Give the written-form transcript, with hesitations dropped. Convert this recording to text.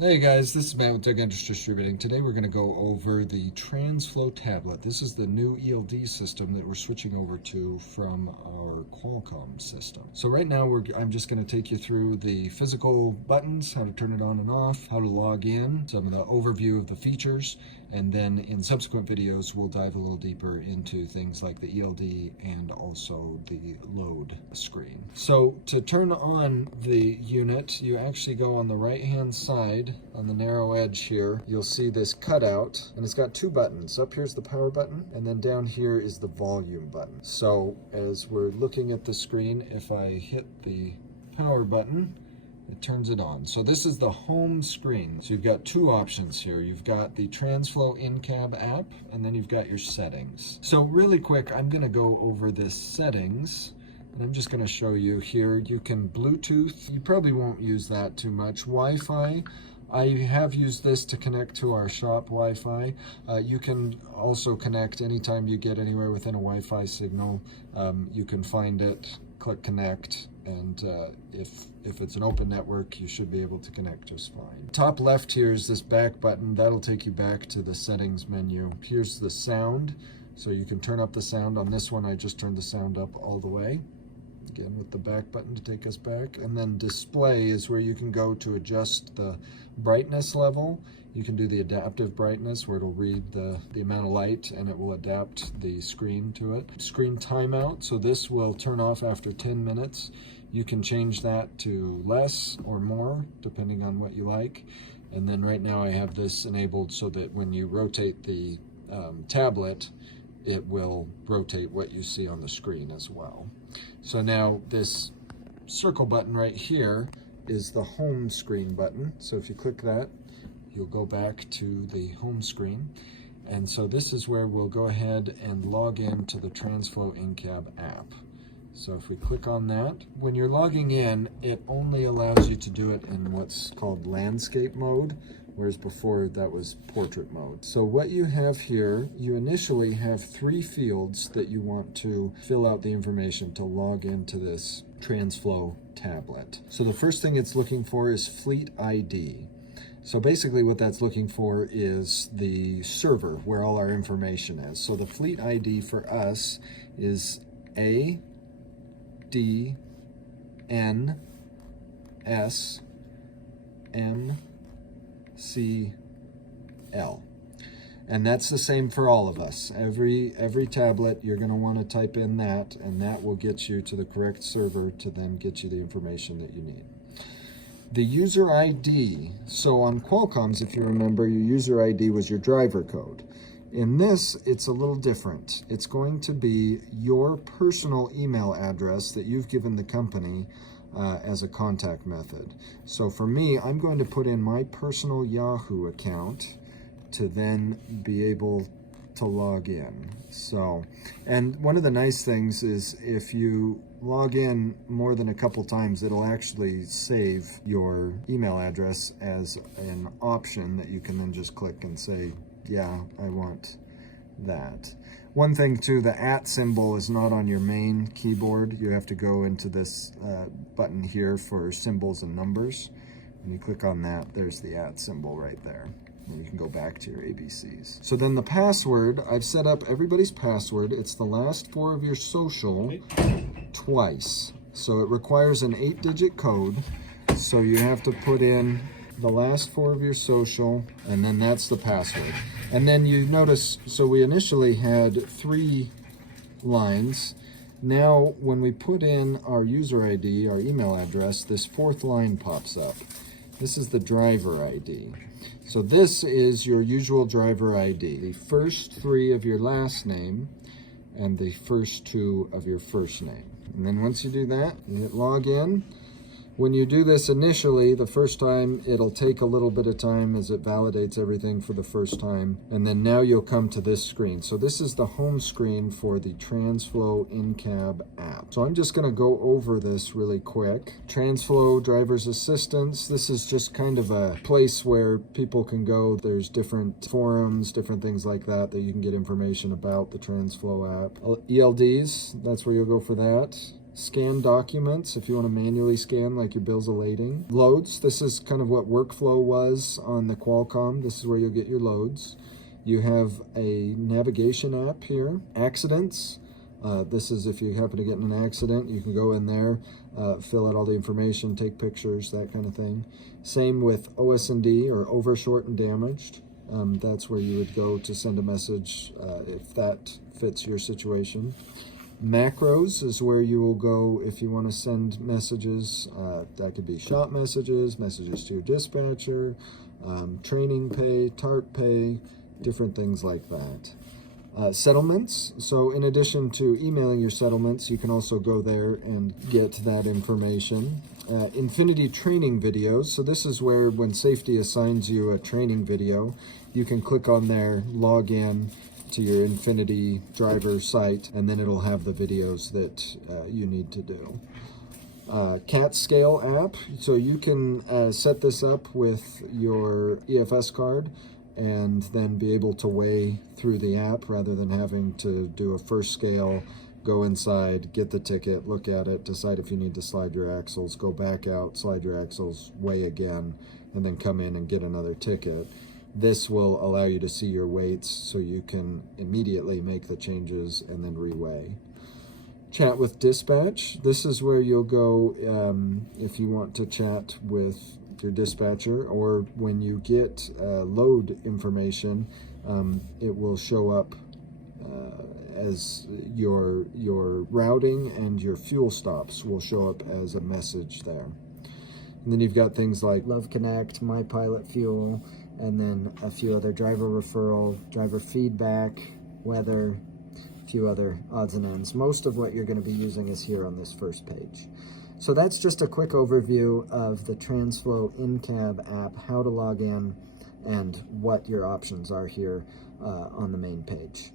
Hey guys, this is Matt with Tech Interest Distributing. Today we're going to go over the Transflo tablet. This is the new ELD system that we're switching over to from our Qualcomm system. So right now I'm just going to take you through the physical buttons, how to turn it on and off, how to log in, some of the overview of the features, and then in subsequent videos we'll dive a little deeper into things like the ELD and also the load screen. So to turn on the unit, you actually go on the right hand side on the narrow edge here. You'll see this cutout, and it's got two buttons. Up here's the power button, and then down here is the volume button. So as we're looking at the screen, if I hit the power button, it turns it on. So this is the home screen. So you've got two options here. You've got the Transflo in-cab app, and then you've got your settings. So really quick, I'm gonna go over this settings, and I'm just gonna show you here. You can Bluetooth. You probably won't use that too much. Wi-Fi. I have used this to connect to our shop Wi-Fi. You can also connect anytime you get anywhere within a Wi-Fi signal. You can find it, click connect, and if it's an open network, you should be able to connect just fine. Top left here is this back button. That'll take you back to the settings menu. Here's the sound, so you can turn up the sound. On this one, I just turned the sound up all the way. Again, with the back button to take us back. And then display is where you can go to adjust the brightness level. You can do the adaptive brightness where it'll read the amount of light and it will adapt the screen to it. Screen timeout, so this will turn off after 10 minutes. You can change that to less or more depending on what you like. And then right now I have this enabled so that when you rotate the tablet, it will rotate what you see on the screen as well. So now this circle button right here is the home screen button. So if you click that, you'll go back to the home screen. And so this is where we'll go ahead and log into the Transflo in-cab app. So if we click on that, when you're logging in, it only allows you to do it in what's called landscape mode, whereas before that was portrait mode. So what you have here, you initially have 3 fields that you want to fill out the information to log into this Transflo tablet. So the first thing it's looking for is Fleet ID. So basically what that's looking for is the server where all our information is. So the Fleet ID for us is A D N S M C L, and that's the same for all of us. Every tablet you're going to want to type in that, and that will get you to the correct server to then get you the information that you need. The user ID, so on Qualcomm's, if you remember, your user ID was your driver code. In this, it's a little different. It's going to be your personal email address that you've given the company as a contact method. So for me, I'm going to put in my personal Yahoo account to then be able to log in. So, and one of the nice things is if you log in more than a couple times, it'll actually save your email address as an option that you can then just click and say, yeah, I want that. One thing too, the @ symbol is not on your main keyboard. You have to go into this button here for symbols and numbers. When you click on that, there's the @ symbol right there. And you can go back to your ABCs. So then the password, I've set up everybody's password. It's the last 4 of your social twice. So it requires an 8-digit code. So you have to put in the last 4 of your social, and then that's the password. And then you notice, so we initially had 3 lines. Now, when we put in our user ID, our email address, this 4th line pops up. This is the driver ID. So this is your usual driver ID. The first 3 of your last name and the first 2 of your first name. And then once you do that, you hit log in. When you do this initially, the first time, it'll take a little bit of time as it validates everything for the first time. And then now you'll come to this screen. So this is the home screen for the Transflo in-cab app. So I'm just gonna go over this really quick. Transflo driver's assistance. This is just kind of a place where people can go. There's different forums, different things like that you can get information about the Transflo app. ELDs, that's where you'll go for that. Scan documents if you want to manually scan, like your bills of lading. Loads, this is kind of what workflow was on the Qualcomm. This is where you'll get your loads. You have a navigation app here. Accidents, this is if you happen to get in an accident, you can go in there, fill out all the information, take pictures, that kind of thing. Same with OS&D, or over, short, and damaged. That's where you would go to send a message if that fits your situation. Macros is where you will go if you want to send messages. That could be shop messages, messages to your dispatcher, training pay, TARP pay, different things like that. Settlements. So in addition to emailing your settlements, you can also go there and get that information. Infinity training videos. So this is where when safety assigns you a training video, you can click on there, log in to your Infinity driver site, and then it'll have the videos that you need to do. CAT Scale app. So you can set this up with your EFS card and then be able to weigh through the app rather than having to do a first scale, go inside, get the ticket, look at it, decide if you need to slide your axles, go back out, slide your axles, weigh again, and then come in and get another ticket. This will allow you to see your weights so you can immediately make the changes and then reweigh. Chat with dispatch. This is where you'll go if you want to chat with your dispatcher, or when you get load information, it will show up as your routing, and your fuel stops will show up as a message there. And then you've got things like Love Connect, My Pilot Fuel, and then a few other driver referral, driver feedback, weather, a few other odds and ends. Most of what you're going to be using is here on this first page. So that's just a quick overview of the Transflo in-cab app, how to log in, and what your options are here on the main page.